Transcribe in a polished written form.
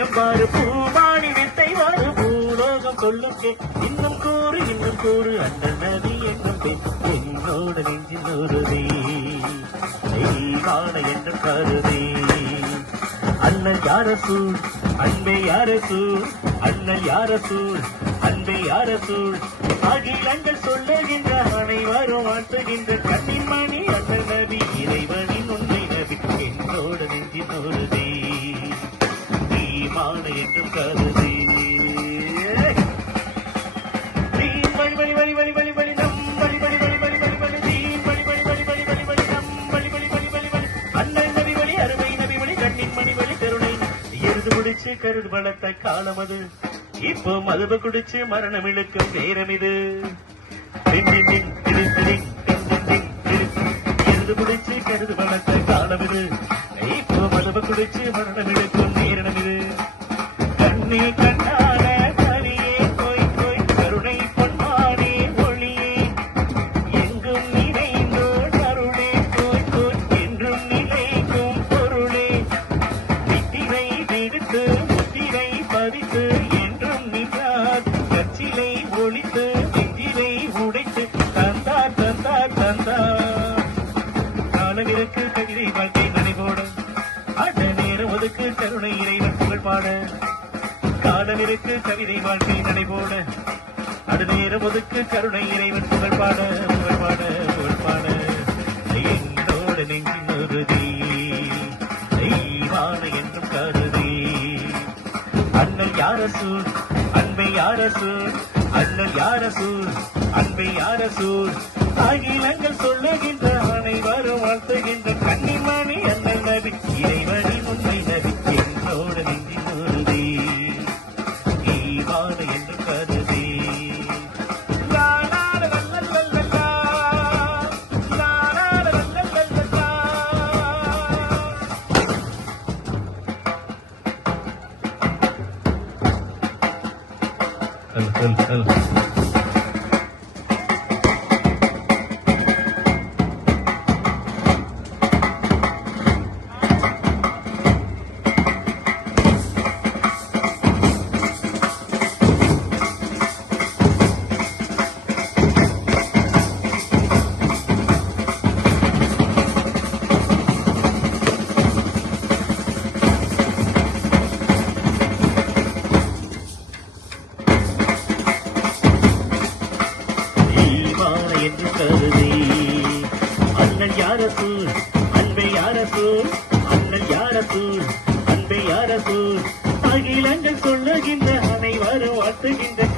பக்கம் பாரு பூமாடி வித்தை வாரு பூலோகம் சொல்லுக்கே இன்னும் கூறு அண்ணன் நதி என்னும் பெண் என்னோட நெஞ்சில் ஒருதே தெய்வான என்றும் கருதே அண்ணன் யாரசூல் அன்பே யாரசூல் அண்ணன் யாரசூல் அன்பே யாரசூல் அகிலங்கள் சொல்லுகின்ற அனைவரும் வாழ்த்துகின்ற கண்ணின் மணி அண்ணன் நபி இறைவனின் உண்மை நபி என்னோட நெஞ்சின் ஒருதே ஈமான என்றும் கருதே வழி வழி வழி வழி வழி நம் வழி வழி வழி வழி வழி வழி தீன் வழி வழி வழி வழி வழி வழி நம் வழி வழி வழி வழி வழி அண்ணன் நபி வழி அருமை நபி வழி கண்ணின் மணி வழி கருணை எருது முடிச்சு கருது வளர்த்த காலம் அது இப்போ மதுப குடிச்சு மரணம் இழுக்கும் நேரம் இது எருது முடிச்சு கருது வளர்த்த காலம் இது இப்போ மதுப குடிச்சு மரணம் இழுக்கும் நேரம் இது கண்ணே கண்ணான கனியே கோய் கோய் கருணை பொன்மானே ஒளியே எங்கும் நிறைந்தோ கருணே கோய் கோய் என்றும் நிலைக்கும் பொருளே நித்திரை விடுத்து முத்திரை பதித்து என்றும் நின்றார் கச்சிலை ஒழித்து நெஞ்சிலை உடைத்து தந்தார் தந்தார் தந்தார் காலவிற்கு கவிதை வாழ்க்கை நடைபோட அட நேரம் ஒதுக்கு கருணை இறைவன் புகழ் பாட காலவிற்கு கவிதை வாழ்க்கை நடைபோட அடு நேரம் ஒதுக்கு கருணை இறைவன் புகழ் பாட புகழ் பாட புகழ் பாட என்னோட நெஞ்சின் உறுதி தெய்வான என்றும் கருதி அண்ணல் யாரசூல் அன்பை யாரசூல் அண்ணல் யாரசூல் அன்பை யாரசூல் அகிலங்கள் சொல்லுகின்ற அனைவரும் வாழ்த்துகின்ற கன்னிமணி அண்ணல் நபி இறைவனின் உண்மை நபி என்னோட நெஞ்சின் உறுதி ஈவான என்று கருதி என்று கருதி அண்ணல் யாரசூல் அன்பை யாரசூல் அண்ணல் யாரசூல் அன்பை யாரசூல் அகிலங்கள் சொல்லுகின்ற அனைவரும் வாழ்த்துகின்ற